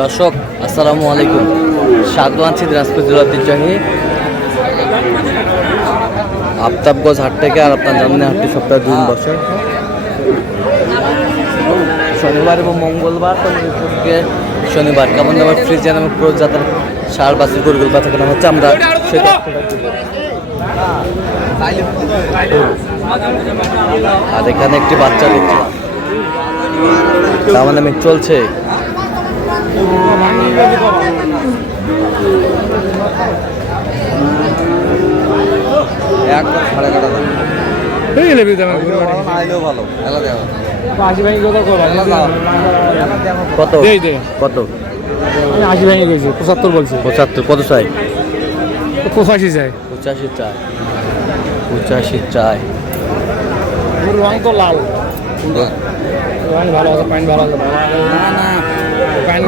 দর্শক আসসালামু আলাইকুম, স্বাগত আছি দিনাজপুর জেলার ঐতিহ্যবাহী আফতাবগঞ্জ হাট থেকে। আর আপনার জানেন হাটটি সপ্তাহে 2 দিন বসে, শনিবার এবং মঙ্গলবার। শনিবার কেমন দামের ফ্রিজিয়ান এবং ক্রস জাতের সার বাছুর গরুগুলো বেচা কেনা হচ্ছে, আমরা সেটা। আর এখানে একটি বাচ্চা দেখছি, দাম দামে চলছে। কত কত? 80 ভেঙে গেছে, 75 বলছে। 75 কত চাই? 85 চাই। 85 চাই, 85 চাই। রং তো লাল, রং ভালো আছে, পাইন ভালো আছে। পাইন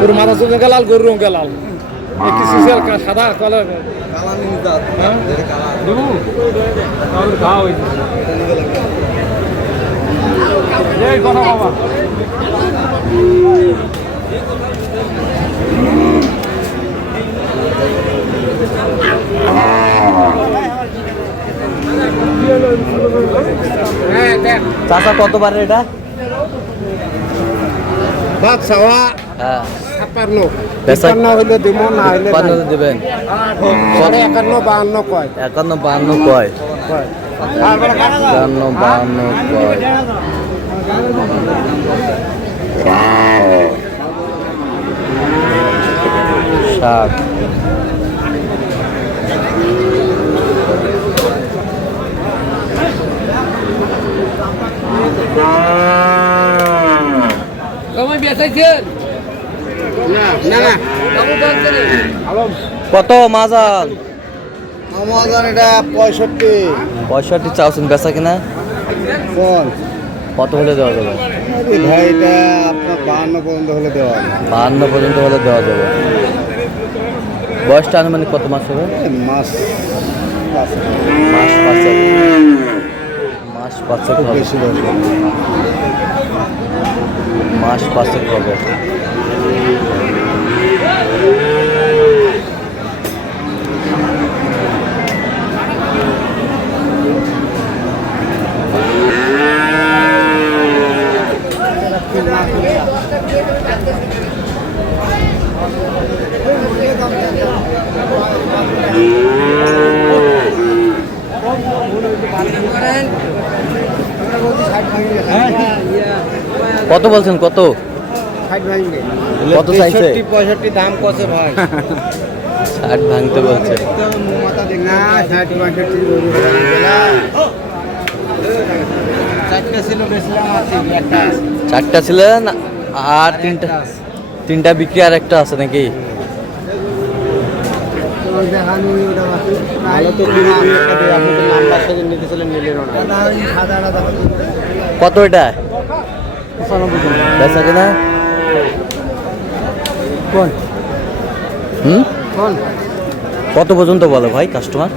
গরু মাথা চুলকে লাল, গরুর রঙকে লাল। একটু সিসিয়াল সাদা কালার খাওয়া হয়েছে। কথা বাবা চাচা কত পারে এটা? বাদ চাওয়া হ্যাঁ 56 হইলে দিব, না হইলে 56 দিবেন। 51 52 কয়, 51 52 কয়, 51 52 কয়। শাক কত মাজান? আমাদের এটা 65 65 চাউছেন বেচা কিনা কত হলে দেওয়া যাবে? ভাই এটা আপনার 52 পর্যন্ত হলে দেওয়া যাবে। 52 পর্যন্ত হলে দেওয়া যাবে। বয়সটা আনুমানিক কত মাস হবে? মাস মাস 5 মাস 5 হবে, বেশি দরকার। মাস 5 হবে। কত বলছেন? কত কত চাইছে? 65 দাম কত ভাই? 60 ভাঙতে বলছে। না 60 65 চারটা ছিল, বেশিলাম আছে একটা। 4টা ছিল আর 3টা বিক্রি, আর একটা আছে নাকি? কত এটা বেচা কিনা? কত পর্যন্ত বলো ভাই কাস্টমার?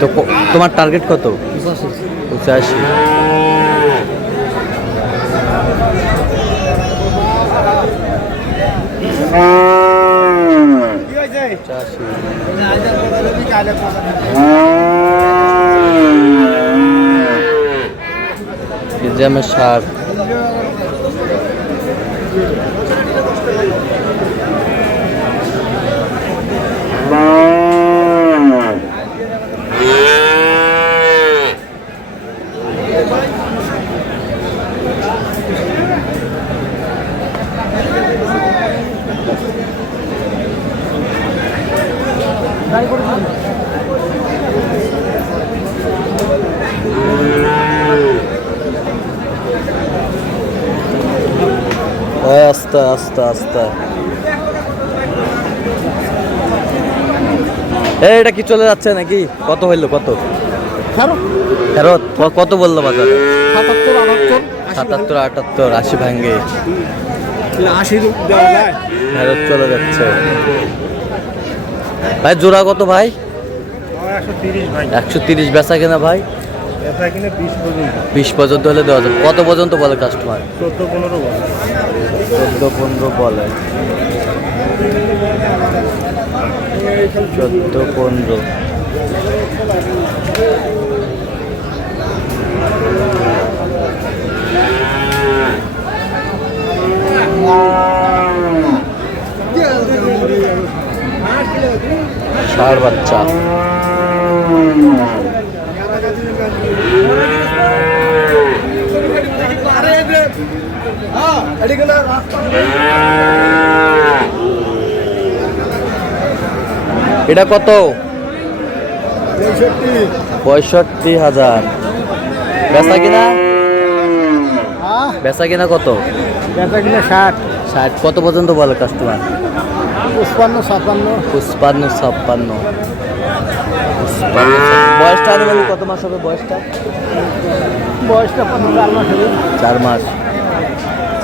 তো তোমার টার্গেট কত? 85। ফ্রিজিয়ামের সার আস্তে আস্তে আস্তে। এটা কি চলে যাচ্ছে নাকি? কত হইলো? কত ফেরত? কত বললো বাজারে? 77 78 80 ভাঙ্গে 80 ফেরত চলে যাচ্ছে। ভাই জোড়া কত ভাই? 130 ভাই। 130 বেচা কেনা ভাই? এটা কিনে 20 পর্যন্ত 20 পর্যন্ত হলে দেওয়া যাবে। কত পর্যন্ত বলে কাস্টমার? 14-15 বলে। 14-15 বলে। 14-15। ষাঁড় বাচ্চা। এটা কত? 65,000। বেচা কিনা? বেচা কিনা কত? বেচা কিনা 60। 60। কত পর্যন্ত বলে কাস্টমার? 55-56। বয়সটা আনুমানিক কত মাস হবে? বয়সটা বয়সটা 4 মাস হবে। 4 মাস।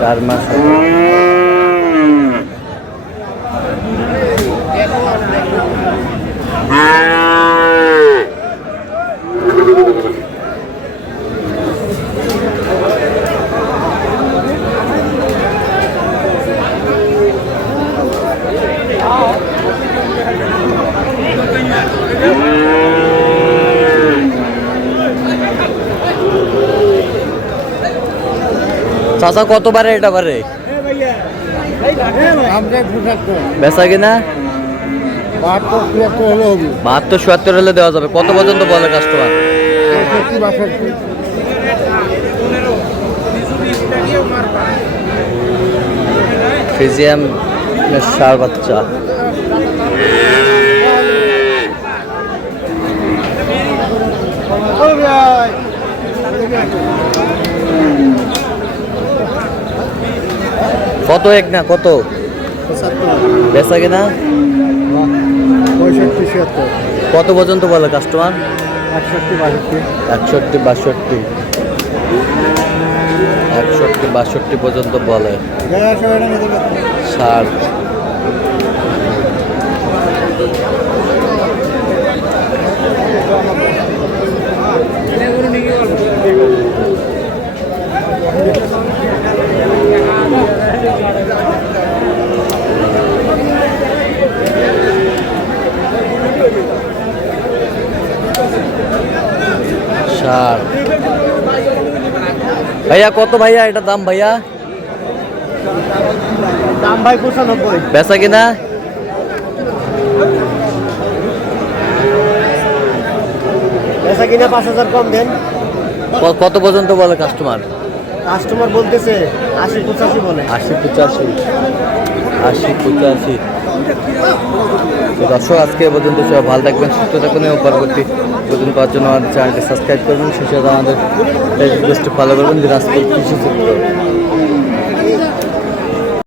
4 মাস হবে। চাচা কত বারে এটা বারে? বেচা কিনা? 72-73 হলে দেওয়া যাবে। কত পর্যন্ত বলে কাস্টমার? ফ্রিজিয়াম ষাঁড় বাচ্চা। কত এক না কত? বেচা কিনা? 65-76। কত পর্যন্ত বলে কাস্টমার? 61-62। 61-62 পর্যন্ত বলে। ষাঁড়। ষাঁড়। ভাইয়া কত ভাইয়া এটা দাম? ভাইয়া দাম ভাই 95। বেচা কিনা? বেচা কিনা 5000 কম দেন। কত পর্যন্ত বলে কাস্টমার? কাস্টমার বলতেছে 80-85 বলে। 80-85। 80-85। তো দর্শক আজকে এ পর্যন্ত সবাই ভালো থাকবেন, সুস্থ থাকবেন এবং পরবর্তী পর্যন্ত পাওয়ার জন্য আমাদের চ্যানেলটি সাবস্ক্রাইব করবেন। সেই সাথে আমাদের ফেসবুক পেজটি ফলো করবেন দিনাজপুর কৃষি চিত্র।